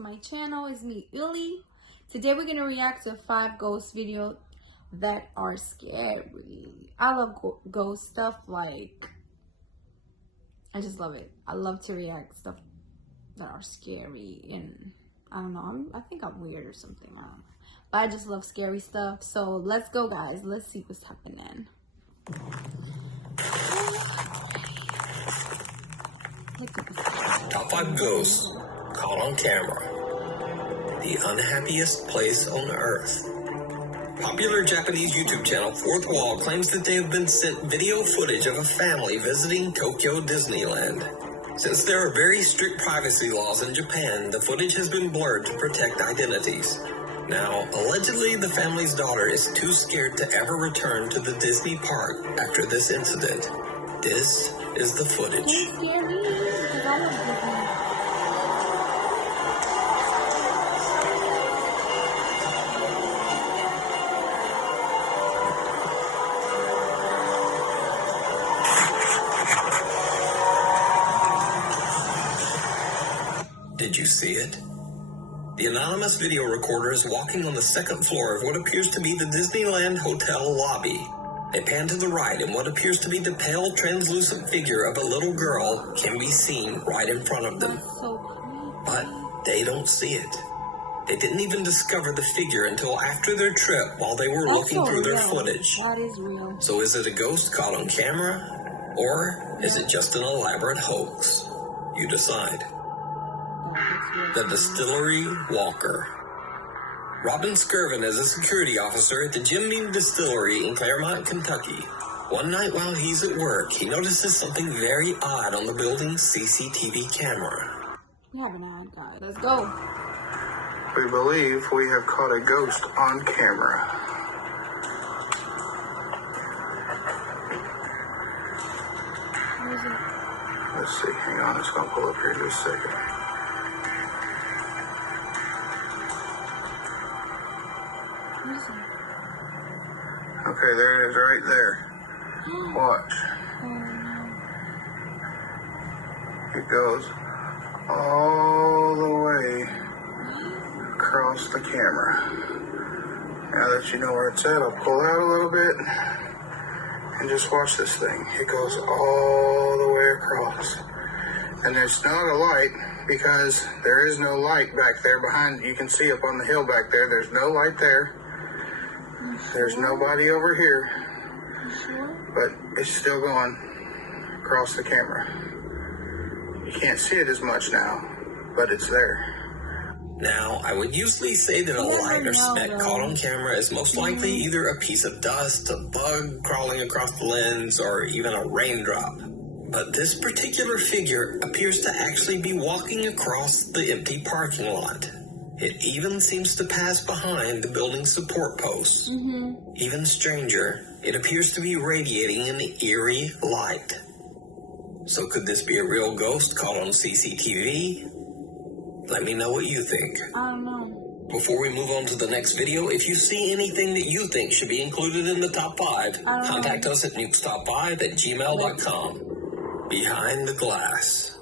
to my channel. It's me, Ylli. Today we're gonna react to 5 ghost videos that are scary. I love ghost stuff. Like, I just love it. I love to react stuff that are scary, and I don't know, I think I'm weird or something, I don't know, but I just love scary stuff. So let's go, guys. Let's see what's happening. Top 5 ghosts caught on camera. The unhappiest place on earth. Popular Japanese YouTube channel Fourth Wall claims that they have been sent video footage of a family visiting Tokyo Disneyland. Since there are very strict privacy laws in Japan, the footage has been blurred to protect identities. Now, allegedly, the family's daughter is too scared to ever return to the Disney park after this incident. This is the footage. Did you see it? The anonymous video recorder is walking on the second floor of what appears to be the Disneyland Hotel lobby. They pan to the right, and what appears to be the pale, translucent figure of a little girl can be seen right in front of them. But they don't see it. They didn't even discover the figure until after their trip while they were looking through their footage. That is real. So is it a ghost caught on camera? Or is it just an elaborate hoax? You decide. The Distillery Walker. Robin Skirvin is a security officer at the Jim Beam Distillery in Claremont, Kentucky. One night while he's at work, he notices something very odd on the building's CCTV camera. You have an ad, guys. Let's go. We believe we have caught a ghost on camera. Where is it? Let's see. Hang on. It's going to pull up here in just a second. Okay, there it is right there. Watch. It goes all the way across the camera. Now that you know where it's at, I'll pull out a little bit and just watch this thing. It goes all the way across. And there's not a light because there is no light back there behind. You can see up on the hill back there. There's no light there. There's nobody over here, but it's still going across the camera. You can't see it as much now, but it's there. Now, I would usually say that a light or speck caught on camera is most likely either a piece of dust, a bug crawling across the lens, or even a raindrop. But this particular figure appears to actually be walking across the empty parking lot. It even seems to pass behind the building's support posts. Even stranger, it appears to be radiating an eerie light. So could this be a real ghost caught on CCTV? Let me know what you think. I don't know. Before we move on to the next video, if you see anything that you think should be included in the top 5, contact us at nukestop5@gmail.com. Behind the Glass.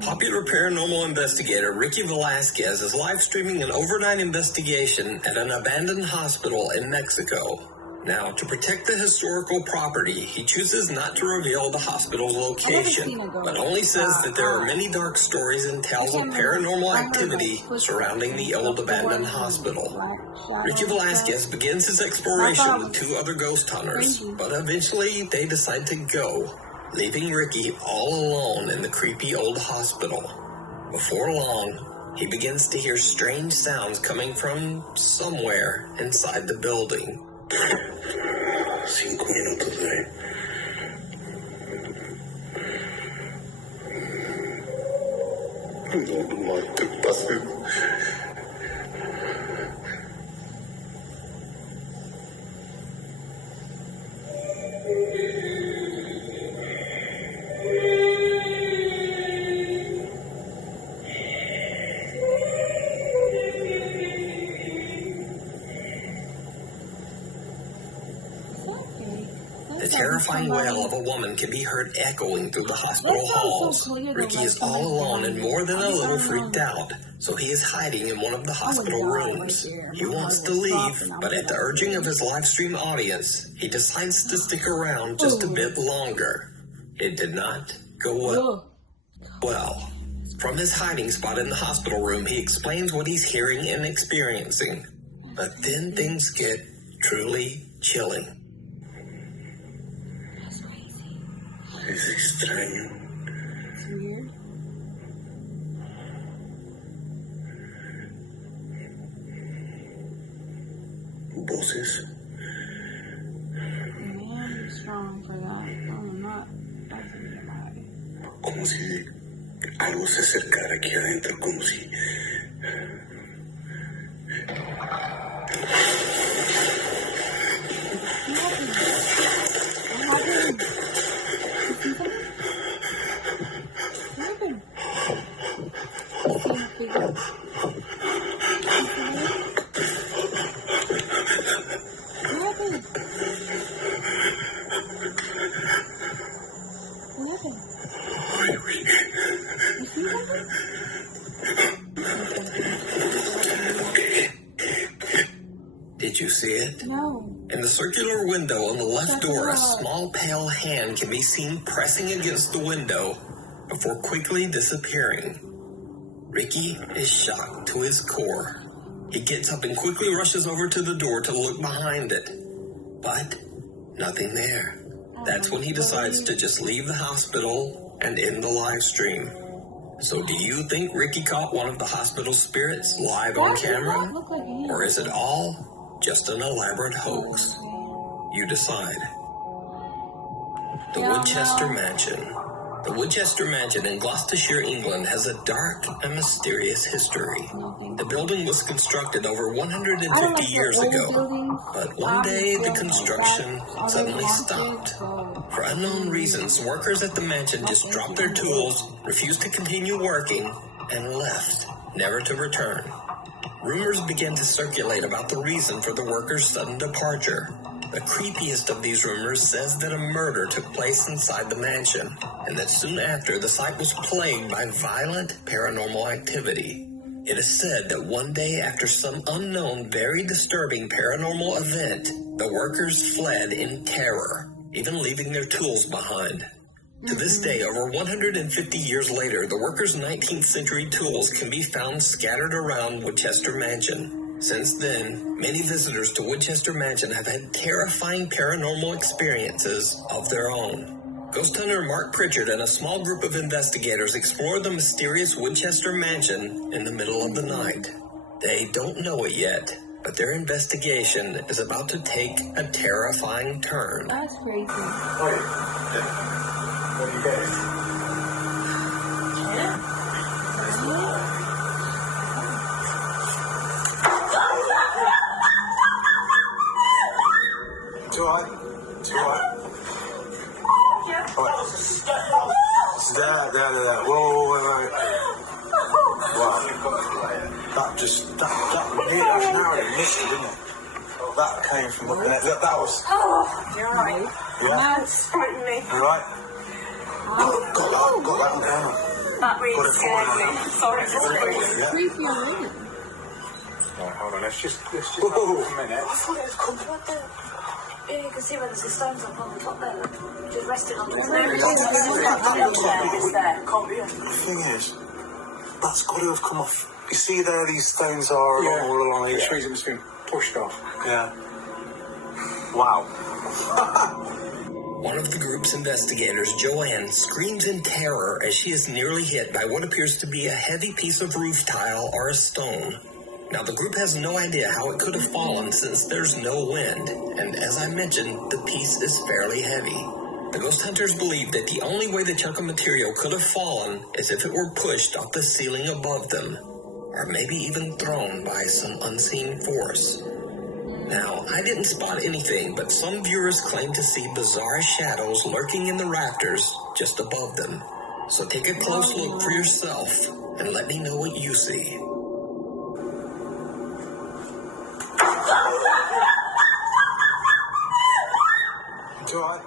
Popular paranormal investigator Ricky Velasquez is live streaming an overnight investigation at an abandoned hospital in Mexico. Now, to protect the historical property, he chooses not to reveal the hospital's location, but only says that there are many dark stories and tales of paranormal activity surrounding the old abandoned hospital. Ricky Velasquez begins his exploration with 2 other ghost hunters, but eventually they decide to go, leaving Ricky all alone in the creepy old hospital. Before long, he begins to hear strange sounds coming from somewhere inside the building. 5 minutos de... No te pases. The terrifying wail of a woman can be heard echoing through the hospital halls. Ricky is all alone and more than a little freaked out, so he is hiding in one of the hospital rooms. He wants to leave, but at the urging of his live stream audience, he decides to stick around just a bit longer. It did not go well. From his hiding spot in the hospital room, he explains what he's hearing and experiencing. But then things get truly chilling. Es extraño. It's weird. Voces. Man, strong for that. I'm not. That's anybody. Como si algo se acercara aquí adentro, como si... Did you see it? No. In the circular window on the left door, a small pale hand can be seen pressing against the window before quickly disappearing. Ricky is shocked to his core. He gets up and quickly rushes over to the door to look behind it. But nothing there. That's when he decides to just leave the hospital and end the live stream. So do you think Ricky caught one of the hospital spirits live on camera? Or is it all just an elaborate hoax? You decide. The Winchester Mansion. The Winchester Mansion in Gloucestershire, England has a dark and mysterious history. The building was constructed over 150 years ago, but one day the construction suddenly stopped. For unknown reasons, workers at the mansion just dropped their tools, refused to continue working, and left, never to return. Rumors began to circulate about the reason for the workers' sudden departure. The creepiest of these rumors says that a murder took place inside the mansion, and that soon after the site was plagued by violent paranormal activity. It is said that one day after some unknown, very disturbing paranormal event, the workers fled in terror, even leaving their tools behind. To this day, over 150 years later, the workers' 19th century tools can be found scattered around Winchester Mansion. Since then, many visitors to Winchester Mansion have had terrifying paranormal experiences of their own. Ghost hunter Mark Pritchard and a small group of investigators explore the mysterious Winchester Mansion in the middle of the night. They don't know it yet, but their investigation is about to take a terrifying turn. That's crazy. What do you get? It's alright. It's alright. Alright. There. Whoa, wait. Wow. That narrowly missed it, didn't it? That came from looking at that was. Oh, you're right. Yeah. That's frightened me. You alright? Got that on camera. That really scared me. Sorry. Yeah. Creepy already. Right, hold on, let's just a minute. I thought it was coming right there. Yeah, you can see where there's the stones up on the top there. Just resting on the The thing is, that's got to have come off. You see there, these stones are all along here. Which means it must have been pushed off. Yeah. Wow. One of the group's investigators, Joanne, screams in terror as she is nearly hit by what appears to be a heavy piece of roof tile or a stone. Now, the group has no idea how it could have fallen since there's no wind, and as I mentioned, the piece is fairly heavy. The ghost hunters believe that the only way the chunk of material could have fallen is if it were pushed off the ceiling above them, or maybe even thrown by some unseen force. Now, I didn't spot anything, but some viewers claim to see bizarre shadows lurking in the rafters just above them. So take a close look for yourself and let me know what you see. It's alright.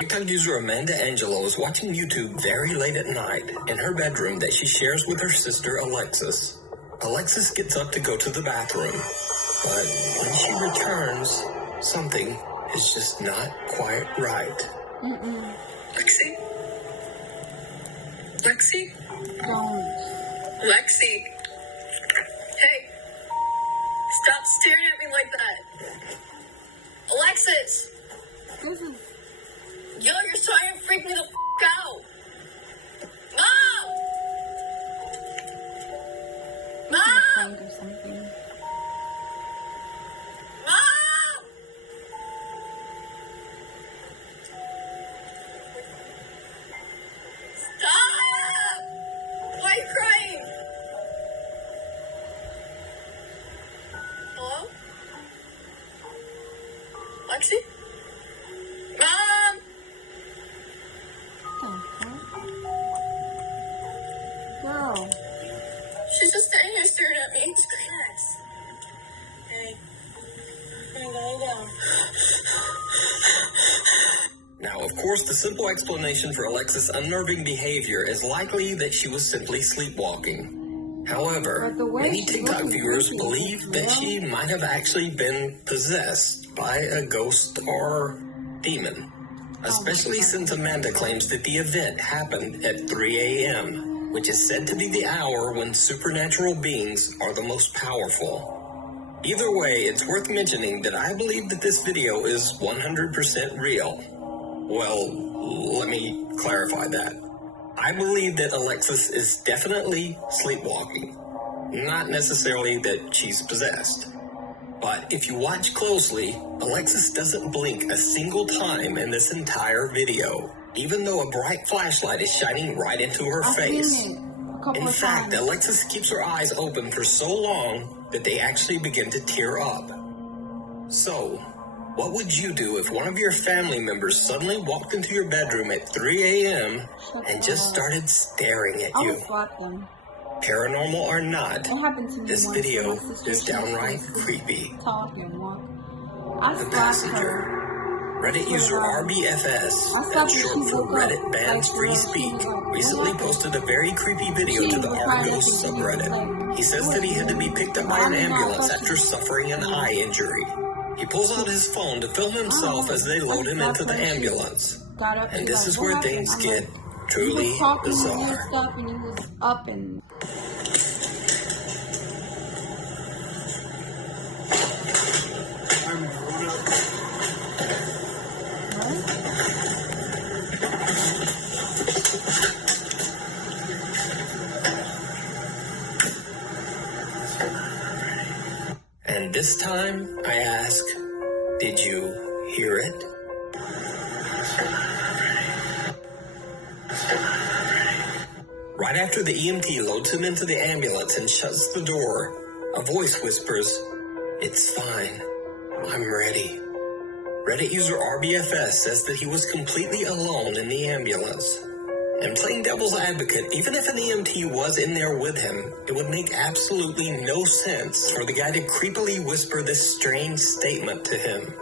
TikTok user Amanda Angelo is watching YouTube very late at night in her bedroom that she shares with her sister Alexis. Alexis gets up to go to the bathroom, but when she returns, something is just not quite right. Lexi? Lexi? Lexi? Hey! Stop staring at me like that! Alexis! Yo, you're starting to freak me the f*** out! Mom! Mom! Or something. Mom! Stop! Why are you crying? Hello? Lexi? Mom! Girl. She's just standing here staring at me. Just relax. Hey. I'm gonna lay down. Now, of course, the simple explanation for Alexis' unnerving behavior is likely that she was simply sleepwalking. However, many TikTok viewers believe that she might have actually been possessed by a ghost or demon, especially since Amanda claims that the event happened at 3 a.m., which is said to be the hour when supernatural beings are the most powerful. Either way, it's worth mentioning that I believe that this video is 100% real. Well, let me clarify that. I believe that Alexis is definitely sleepwalking, not necessarily that she's possessed. But if you watch closely, Alexis doesn't blink a single time in this entire video, even though a bright flashlight is shining right into her face. In fact, Alexis keeps her eyes open for so long that they actually begin to tear up. So, what would you do if one of your family members suddenly walked into your bedroom at 3 a.m. and just started staring at I you? would slap them. Paranormal or not, It happened to me this once. video My sister, is she downright used to creepy. Talk and walk. I The slapped passenger, her. Reddit user RBFS, that's short for Reddit Bans Free Speak, recently posted a very creepy video to the R-Ghost subreddit. He says that he had to be picked up by an ambulance after suffering an eye injury. He pulls out his phone to film himself as they load him into the ambulance. And this is where things get truly bizarre. Stuff and he was up and And this time, I ask, did you hear it? Right after the EMT loads him into the ambulance and shuts the door, a voice whispers, "It's fine. I'm ready." Reddit user RBFS says that he was completely alone in the ambulance. And playing devil's advocate, even if an EMT was in there with him, it would make absolutely no sense for the guy to creepily whisper this strange statement to him.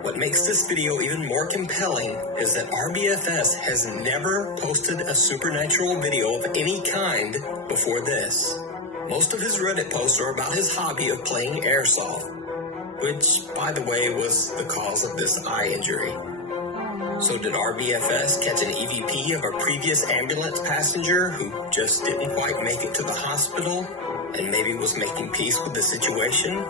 What makes this video even more compelling is that RBFS has never posted a supernatural video of any kind before this. Most of his Reddit posts are about his hobby of playing airsoft, which, by the way, was the cause of this eye injury. So did RBFS catch an EVP of a previous ambulance passenger who just didn't quite make it to the hospital and maybe was making peace with the situation?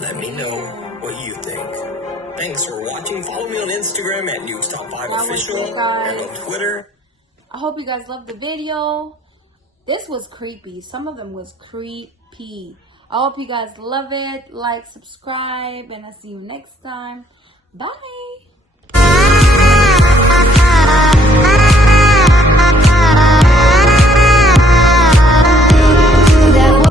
Let me know what you think. Thanks for watching. Follow me on Instagram at Nukes Top 5 Official and on Twitter. I hope you guys loved the video. This was creepy. Some of them was creepy. I hope you guys love it. Like, subscribe, and I'll see you next time. Bye.